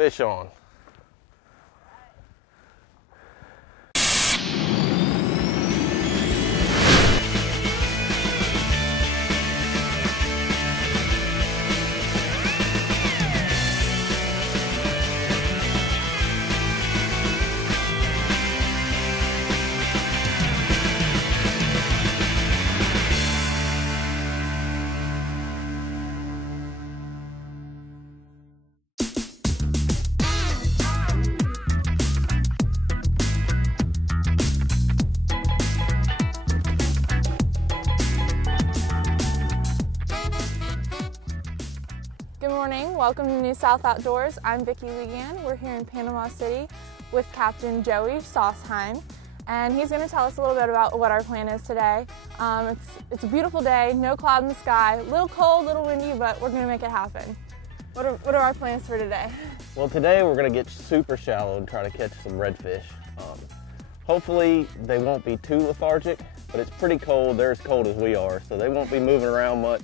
Fish on. Good morning, welcome to New South Outdoors. I'm Vicki Legan. We're here in Panama City with Captain Joey Sauceheim, and he's going to tell us a little bit about what our plan is today. It's a beautiful day, no cloud in the sky, a little cold, a little windy, but we're going to make it happen. What are our plans for today? Well, today we're going to get super shallow and try to catch some redfish. Hopefully they won't be too lethargic, but it's pretty cold. They're as cold as we are, so they won't be moving around much.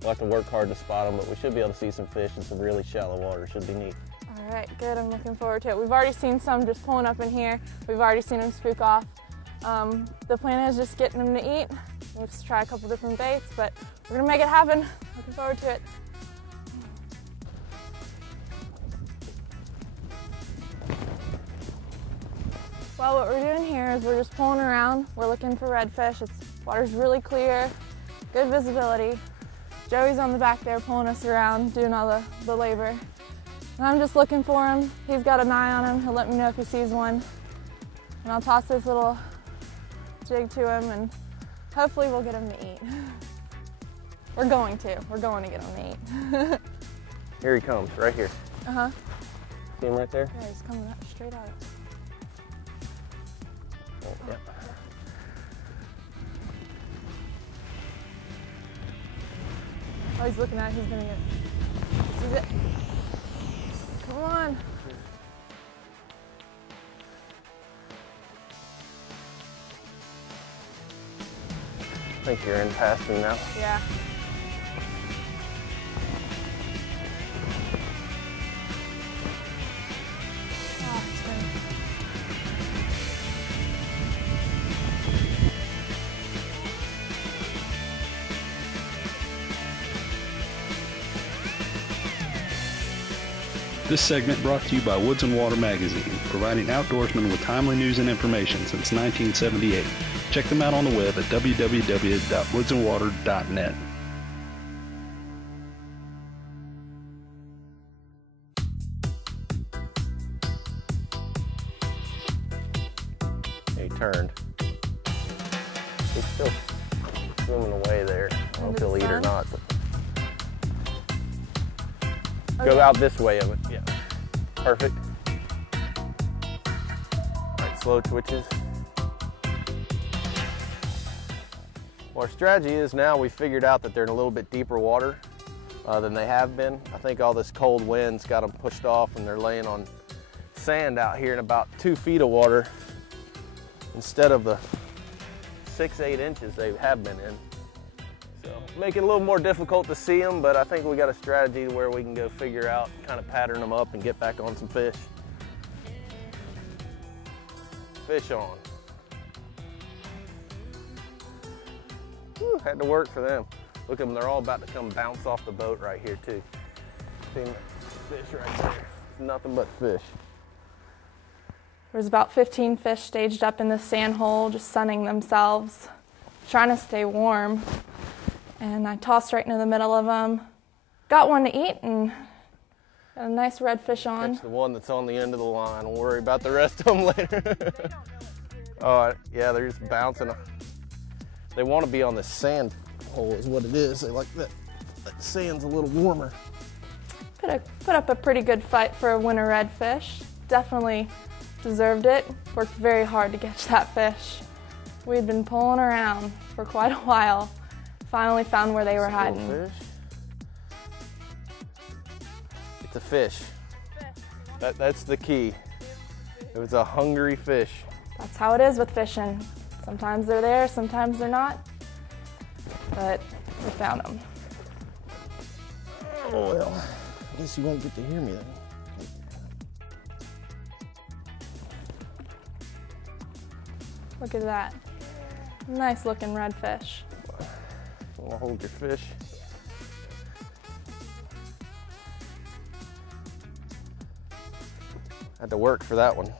We'll have to work hard to spot them, but we should be able to see some fish in some really shallow water. Should be neat. All right, good. I'm looking forward to it. We've already seen some just pulling up in here. We've already seen them spook off. The plan is just getting them to eat. We'll just try a couple different baits, but we're gonna make it happen. Looking forward to it. Well, what we're doing here is we're just pulling around. We're looking for redfish. Water's really clear, good visibility. Joey's on the back there pulling us around, doing all the labor. And I'm just looking for him. He's got an eye on him. He'll let me know if he sees one. And I'll toss this little jig to him and hopefully we'll get him to eat. We're going to get him to eat. Here he comes, right here. Uh-huh. See him right there? Yeah, he's coming up straight at us. Oh, yeah. Oh, he's looking at it. He's gonna get it. This is it. Come on. I think you're in past him now. Yeah. Oh, it's good. This segment brought to you by Woods and Water Magazine, providing outdoorsmen with timely news and information since 1978. Check them out on the web at www.woodsandwater.net. He turned. He's still swimming away there. I don't know if he'll eat or not. But go out this way of it. Yeah. Perfect. All right, slow twitches. Well, our strategy is now we figured out that they're in a little bit deeper water than they have been. I think all this cold wind's got them pushed off and they're laying on sand out here in about 2 feet of water instead of the 6-8 inches they have been in. So make it a little more difficult to see them, but I think we got a strategy to where we can go figure out, kind of pattern them up and get back on some fish. Fish on. Whew, had to work for them. Look at them, they're all about to come bounce off the boat right here too. See them? Fish right there. Nothing but fish. There's about 15 fish staged up in the sand hole, just sunning themselves, trying to stay warm. And I tossed right into the middle of them. Got one to eat and got a nice redfish on. Catch the one that's on the end of the line. We'll worry about the rest of them later. Oh, yeah, they're just bouncing. They want to be on the sand hole is what it is. They like that sand's a little warmer. Put up a pretty good fight for a winter redfish. Definitely deserved it. Worked very hard to catch that fish. We'd been pulling around for quite a while. Finally found where they were hiding. Fish. It's a fish. That's the key. It was a hungry fish. That's how it is with fishing. Sometimes they're there, sometimes they're not. But we found them. Oh well, I guess you won't get to hear me then. Look at that. Nice looking redfish. Want to hold your fish? Had to work for that one.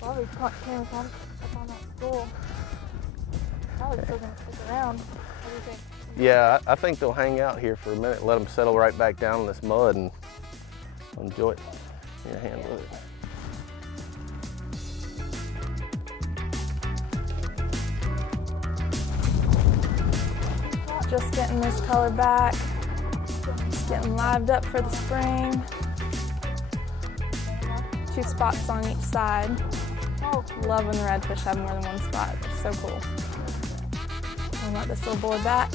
Probably came up on that school. Probably still gonna stick around. What do you think? Yeah, I think they'll hang out here for a minute, let them settle right back down in this mud and enjoy it. Your hand with it. Just getting this color back. Just getting lived up for the spring. 2 spots on each side. Love when the redfish have more than one spot. They're so cool. I'll let this little boy back.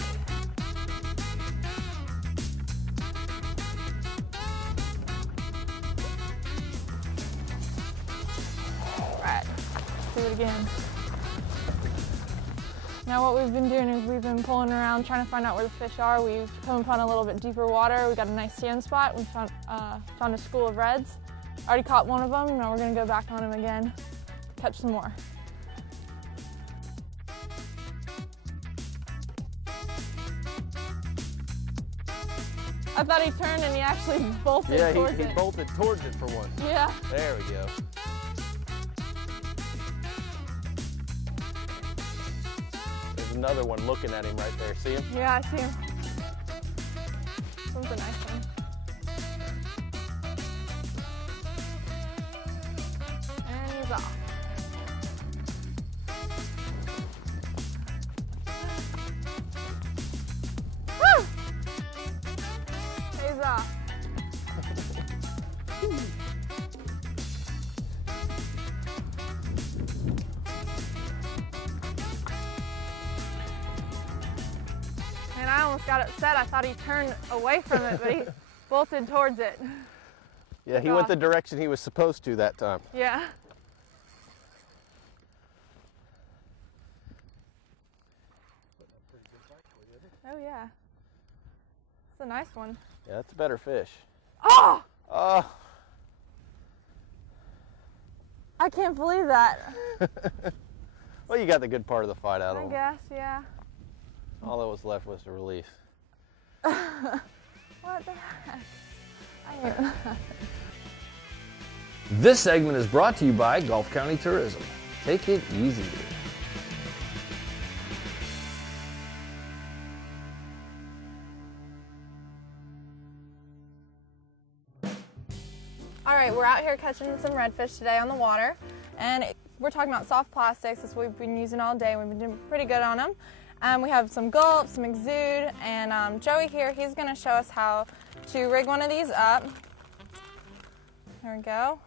Right, let's do it again. Now what we've been doing is we've been pulling around trying to find out where the fish are. We've come upon a little bit deeper water. We got a nice sand spot. We found a school of reds. Already caught one of them. Now we're gonna go back on him again, catch some more. I thought he turned and he actually bolted towards it. Yeah, he bolted towards it for once. Yeah. There we go. There's another one looking at him right there. See him? Yeah, I see him. This one's a nice one. And he's off. Woo! He's off. And I almost got upset. I thought he turned away from it, but he bolted towards it. Yeah, he went the direction he was supposed to that time. Yeah. Oh yeah. It's a nice one. Yeah, that's a better fish. Oh! Oh! I can't believe that. Well, you got the good part of the fight out of I him. guess, yeah. All that was left was the release. What the heck? I knew. This segment is brought to you by Gulf County Tourism. Take it easy. All right, we're out here catching some redfish today on the water, and we're talking about soft plastics. That's what we've been using all day. We've been doing pretty good on them. We have some gulp, some exude, and Joey here, he's gonna show us how to rig one of these up. There we go.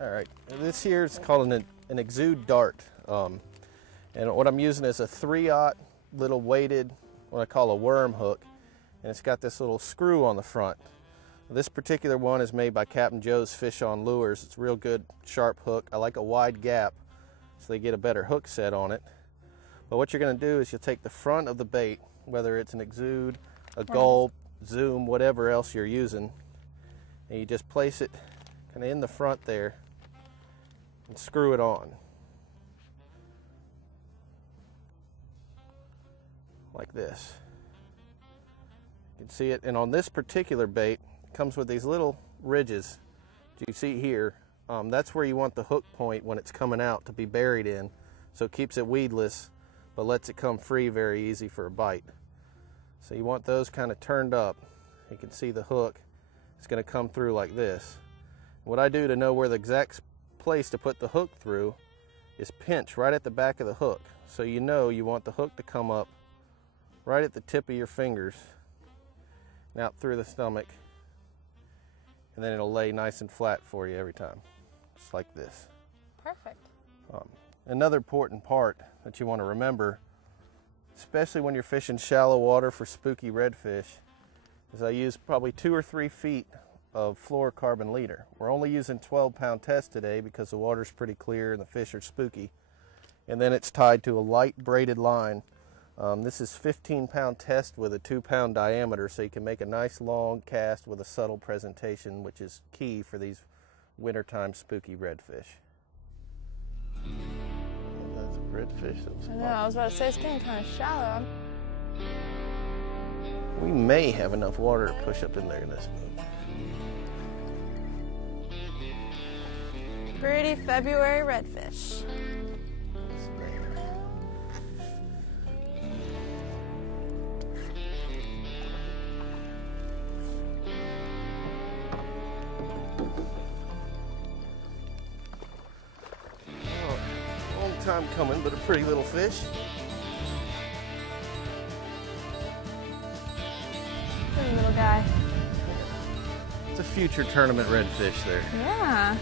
All right, this here is called an exude dart. And what I'm using is a 3/0 little weighted, what I call a worm hook, and it's got this little screw on the front. This particular one is made by Captain Joe's Fish on Lures. It's a real good sharp hook. I like a wide gap so they get a better hook set on it. But what you're going to do is you'll take the front of the bait, whether it's an exude, a gulp, zoom, whatever else you're using, and you just place it kind of in the front there and screw it on. Like this. You can see it, and on this particular bait, it comes with these little ridges. You see here, that's where you want the hook point when it's coming out to be buried in, so it keeps it weedless, but lets it come free very easy for a bite. So you want those kind of turned up. You can see the hook is going to come through like this. What I do to know where the exact place to put the hook through is pinch right at the back of the hook. So you know you want the hook to come up right at the tip of your fingers and out through the stomach, and then it'll lay nice and flat for you every time, just like this. Perfect. Another important part that you want to remember, especially when you're fishing shallow water for spooky redfish, is I use probably 2 or 3 feet of fluorocarbon leader. We're only using 12-pound test today because the water's pretty clear and the fish are spooky. And then it's tied to a light braided line. This is 15-pound test with a 2-pound diameter, so you can make a nice long cast with a subtle presentation, which is key for these wintertime spooky redfish. redfish. That was I know, I was about to say it's getting kind of shallow. We may have enough water to push up in there in this boat. Pretty February redfish. Time coming, but a pretty little fish. Pretty little guy. It's a future tournament redfish there. Yeah.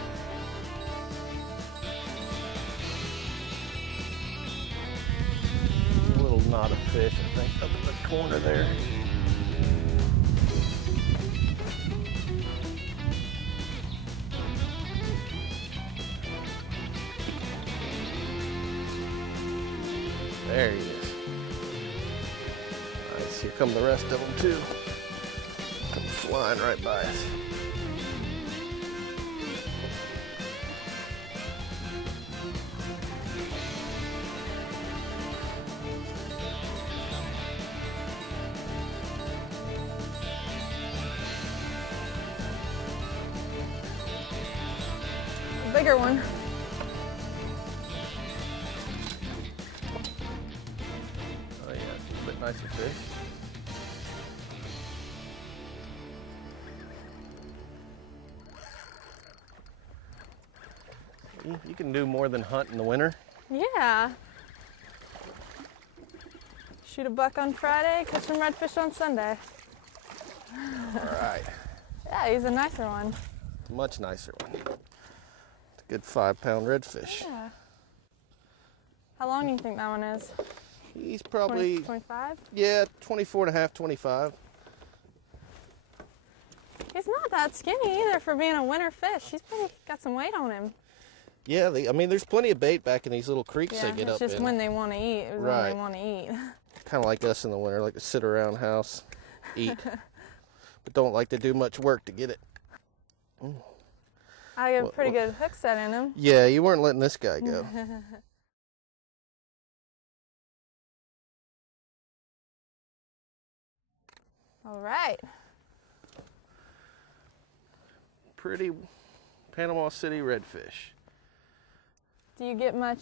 A little knot of fish, I think, up in the corner there. There he is. Nice. Here come the rest of them too. Come flying right by us. A bigger one. Nice fish. You can do more than hunt in the winter. Yeah. Shoot a buck on Friday, catch some redfish on Sunday. All right. Yeah, he's a nicer one. Much nicer one. It's a good 5-pound redfish. Yeah. How long do you think that one is? He's probably 25? Yeah, 24 and a half, 25. He's not that skinny either for being a winter fish. He's pretty got some weight on him. Yeah, I mean, there's plenty of bait back in these little creeks they get up in. It's just when they want to eat. It was when they want to eat. Kind of like us in the winter, like to sit around house, eat, but don't like to do much work to get it. I have a pretty good hook set in him. Yeah, you weren't letting this guy go. All right. Pretty Panama City redfish. Do you get much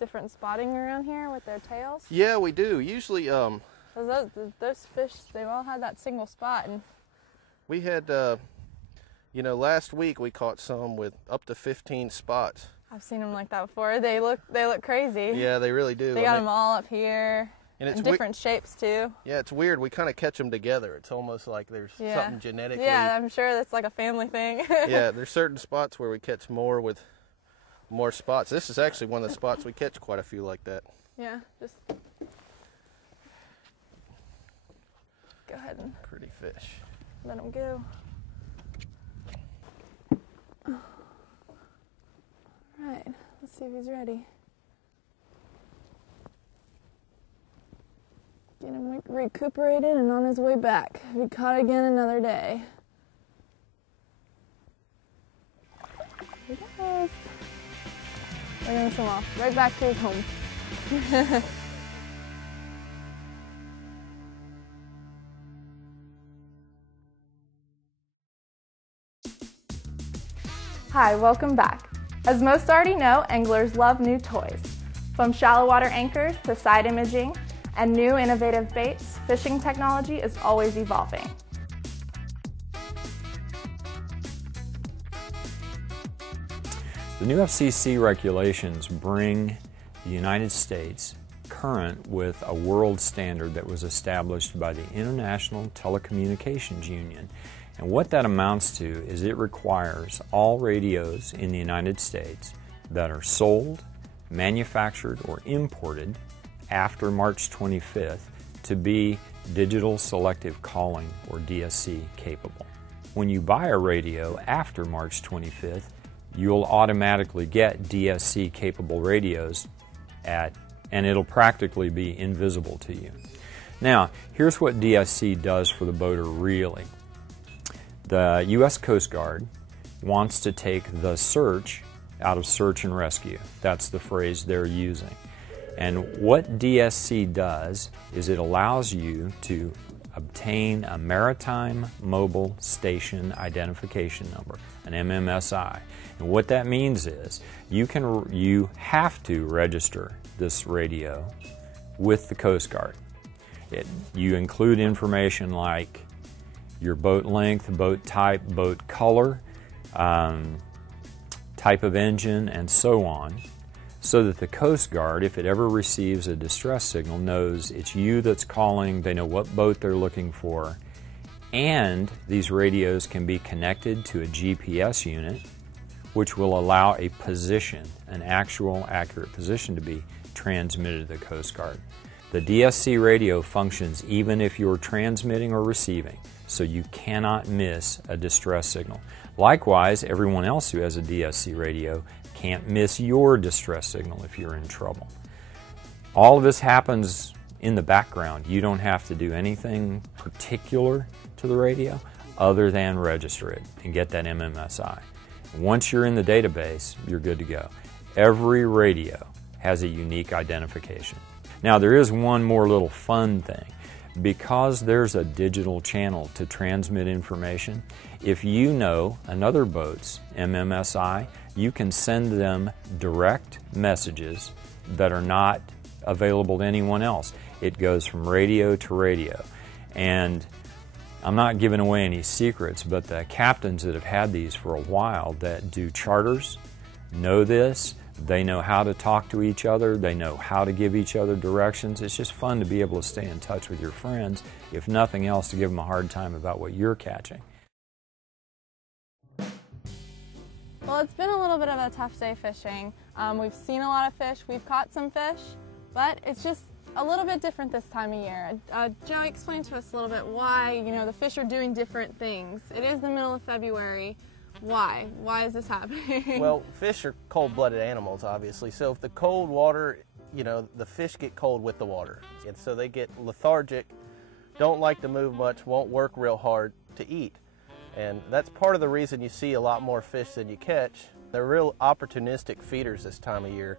different spotting around here with their tails? Yeah, we do. Usually, those fish, they've all had that single spot. And we had, last week we caught some with up to 15 spots. I've seen them like that before. They look crazy. Yeah, they really do. They got them all up here. And it's different shapes too. Yeah, it's weird. We kind of catch them together. It's almost like there's something genetically. Yeah, I'm sure that's like a family thing. Yeah, there's certain spots where we catch more with more spots. This is actually one of the spots we catch quite a few like that. Yeah, just go ahead and pretty fish. Let him go. All right, let's see if he's ready. Get him recuperated and on his way back. Be caught again another day. Here he goes. We're gonna swim off right back to his home. Hi, welcome back. As most already know, anglers love new toys. From shallow water anchors to side imaging and new innovative baits, fishing technology is always evolving. The new FCC regulations bring the United States current with a world standard that was established by the International Telecommunications Union. And what that amounts to is it requires all radios in the United States that are sold, manufactured, or imported after March 25th to be digital selective calling, or DSC, capable. When you buy a radio after March 25th, you'll automatically get DSC capable radios and it'll practically be invisible to you. Now, here's what DSC does for the boater really. The U.S. Coast Guard wants to take the search out of search and rescue. That's the phrase they're using. And what DSC does is it allows you to obtain a Maritime Mobile Station Identification Number, an MMSI. And what that means is you have to register this radio with the Coast Guard. You include information like your boat length, boat type, boat color, type of engine, and so on, so that the Coast Guard, if it ever receives a distress signal, knows it's you that's calling, they know what boat they're looking for, and these radios can be connected to a GPS unit, which will allow a position, an actual accurate position, to be transmitted to the Coast Guard. The DSC radio functions even if you're transmitting or receiving, so you cannot miss a distress signal. Likewise, everyone else who has a DSC radio can't miss your distress signal if you're in trouble. All of this happens in the background. You don't have to do anything particular to the radio other than register it and get that MMSI. Once you're in the database, you're good to go. Every radio has a unique identification. Now, there is one more little fun thing. Because there's a digital channel to transmit information, if you know another boat's MMSI, you can send them direct messages that are not available to anyone else. It goes from radio to radio. And I'm not giving away any secrets, but the captains that have had these for a while that do charters know this. They know how to talk to each other. They know how to give each other directions. It's just fun to be able to stay in touch with your friends, if nothing else, to give them a hard time about what you're catching. Well, it's been a little bit of a tough day fishing. We've seen a lot of fish, we've caught some fish, but it's just a little bit different this time of year. Joey, explain to us a little bit why, the fish are doing different things. It is the middle of February. Why? Why is this happening? Well, fish are cold-blooded animals, obviously. So if the cold water, the fish get cold with the water. And so they get lethargic, don't like to move much, won't work real hard to eat. And that's part of the reason you see a lot more fish than you catch. They're real opportunistic feeders this time of year,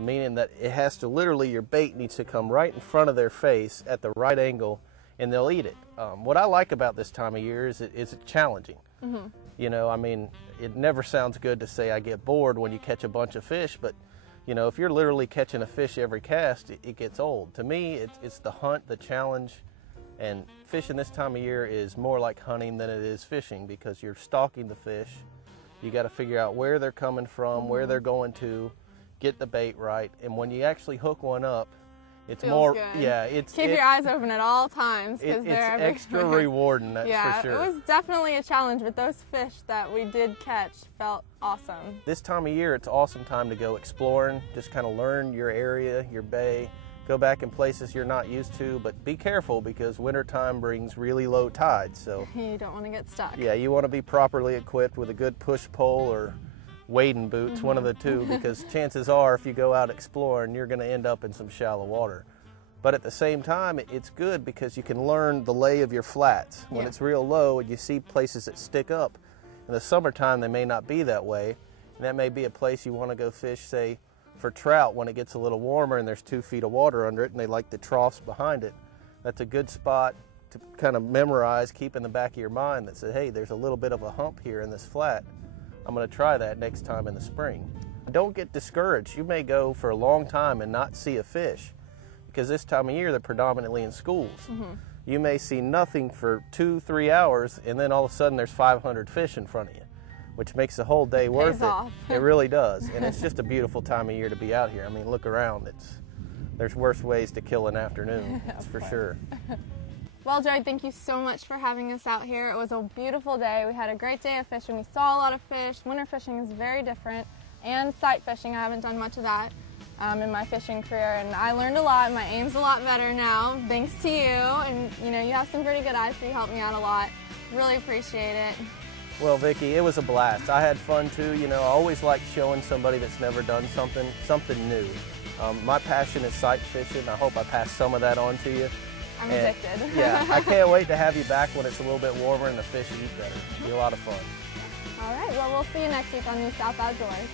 meaning that it has to literally, your bait needs to come right in front of their face at the right angle, and they'll eat it. What I like about this time of year is it's challenging. Mm-hmm. It never sounds good to say I get bored when you catch a bunch of fish, but if you're literally catching a fish every cast, it gets old. To me, it's the hunt, the challenge, and fishing this time of year is more like hunting than it is fishing, because you're stalking the fish. You got to figure out where they're coming from, mm-hmm. where they're going to, get the bait right, and when you actually hook one up, it's feels more, good. Yeah, keep your eyes open at all times, because they're extra rewarding, that's for sure. It was definitely a challenge, but those fish that we did catch felt awesome. This time of year, it's an awesome time to go exploring, just kind of learn your area, your bay, go back in places you're not used to, but be careful because wintertime brings really low tides. So you don't want to get stuck. Yeah, you want to be properly equipped with a good push pole or wading boots, one of the two, because chances are if you go out exploring, you're going to end up in some shallow water. But at the same time, it's good because you can learn the lay of your flats. When it's real low and you see places that stick up, in the summertime they may not be that way, and that may be a place you want to go fish, say, for trout when it gets a little warmer and there's 2 feet of water under it and they like the troughs behind it. That's a good spot to kind of memorize, keep in the back of your mind that says, hey, there's a little bit of a hump here in this flat. I'm going to try that next time in the spring. Don't get discouraged. You may go for a long time and not see a fish because this time of year they're predominantly in schools. You may see nothing for 2-3 hours and then all of a sudden there's 500 fish in front of you, which makes the whole day worth it. It really does. And it's just a beautiful time of year to be out here. I mean, look around. There's worse ways to kill an afternoon, that's for sure. Well, Joy, thank you so much for having us out here. It was a beautiful day. We had a great day of fishing. We saw a lot of fish. Winter fishing is very different. And sight fishing, I haven't done much of that in my fishing career. And I learned a lot. My aim's a lot better now, thanks to you. And you have some pretty good eyes, so you helped me out a lot. Really appreciate it. Well, Vicki, it was a blast. I had fun too. I always like showing somebody that's never done something new. My passion is sight fishing. I hope I passed some of that on to you. I'm addicted. Yeah, I can't wait to have you back when it's a little bit warmer and the fish eat better. It'll be a lot of fun. All right, well, we'll see you next week on New South Outdoors.